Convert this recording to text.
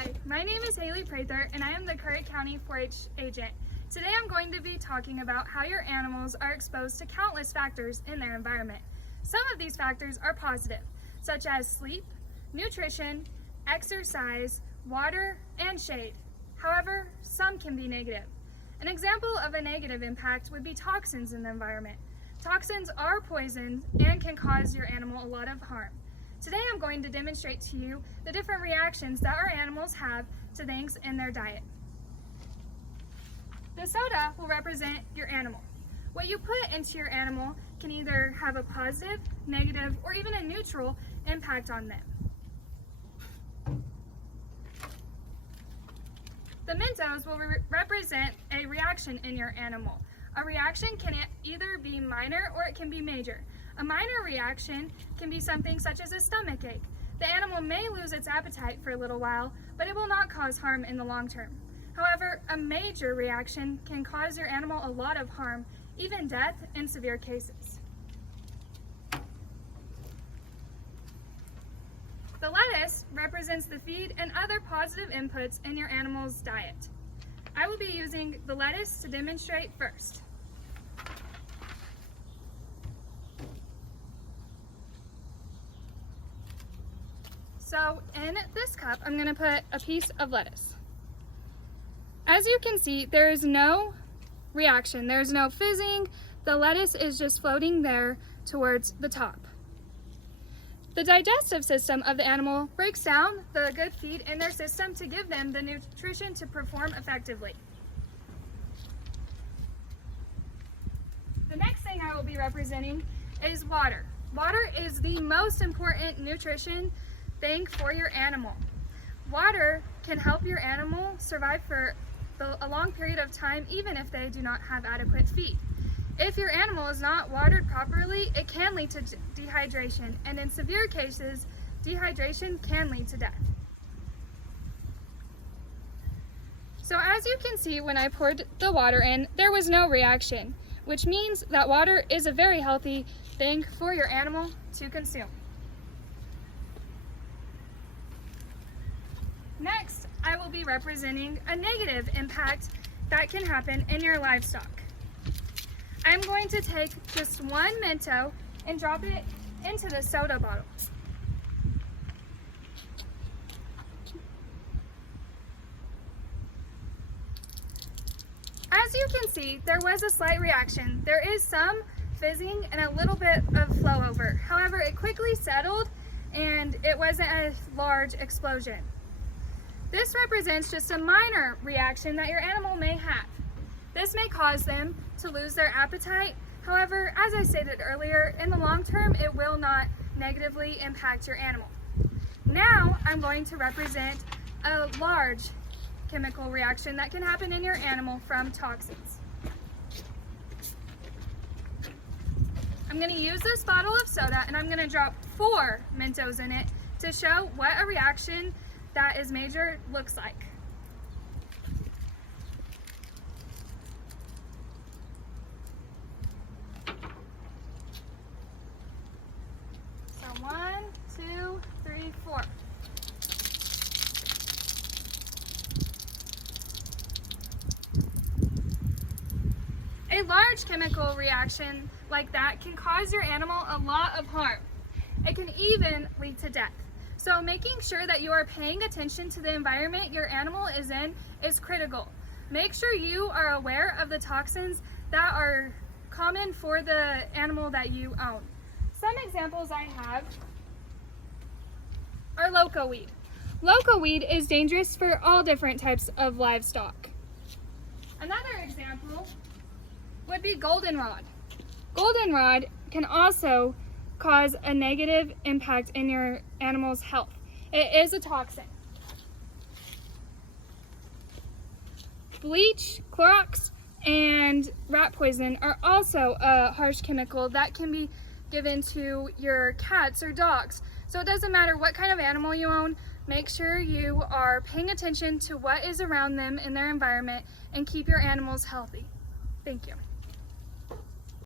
Hi, my name is Haley Prather and I am the Curry County 4-H agent. Today I'm going to be talking about how your animals are exposed to countless factors in their environment. Some of these factors are positive, such as sleep, nutrition, exercise, water, and shade. However, some can be negative. An example of a negative impact would be toxins in the environment. Toxins are poisons and can cause your animal a lot of harm. Today I'm going to demonstrate to you the different reactions that our animals have to things in their diet. The soda will represent your animal. What you put into your animal can either have a positive, negative, or even a neutral impact on them. The Mentos will represent a reaction in your animal. A reaction can either be minor or it can be major. A minor reaction can be something such as a stomach ache. The animal may lose its appetite for a little while, but it will not cause harm in the long term. However, a major reaction can cause your animal a lot of harm, even death in severe cases. The lettuce represents the feed and other positive inputs in your animal's diet. I will be using the lettuce to demonstrate first. So in this cup, I'm going to put a piece of lettuce. As you can see, there is no reaction. There's no fizzing. The lettuce is just floating there towards the top. The digestive system of the animal breaks down the good feed in their system to give them the nutrition to perform effectively. The next thing I will be representing is water. Water is the most important nutrition thing for your animal. Water can help your animal survive for a long period of time even if they do not have adequate feed. If your animal is not watered properly, it can lead to dehydration, and in severe cases, dehydration can lead to death. So as you can see, when I poured the water in, there was no reaction, which means that water is a very healthy thing for your animal to consume. Next, I will be representing a negative impact that can happen in your livestock. I'm going to take just one Mento and drop it into the soda bottle. As you can see, there was a slight reaction. There is some fizzing and a little bit of flow over. However, it quickly settled and it wasn't a large explosion. This represents just a minor reaction that your animal may have. This may cause them to lose their appetite. However, as I stated earlier, in the long term, it will not negatively impact your animal. Now, I'm going to represent a large chemical reaction that can happen in your animal from toxins. I'm going to use this bottle of soda and I'm going to drop 4 Mentos in it to show what a reaction that is major looks like. So 1, 2, 3, 4. A large chemical reaction like that can cause your animal a lot of harm. It can even lead to death. So making sure that you are paying attention to the environment your animal is in is critical. Make sure you are aware of the toxins that are common for the animal that you own. Some examples I have are loco weed. Loco weed is dangerous for all different types of livestock. Another example would be goldenrod. Goldenrod can also cause a negative impact in your animal's health. It is a toxin. Bleach, Clorox, and rat poison are also a harsh chemical that can be given to your cats or dogs. So it doesn't matter what kind of animal you own, make sure you are paying attention to what is around them in their environment and keep your animals healthy. Thank you.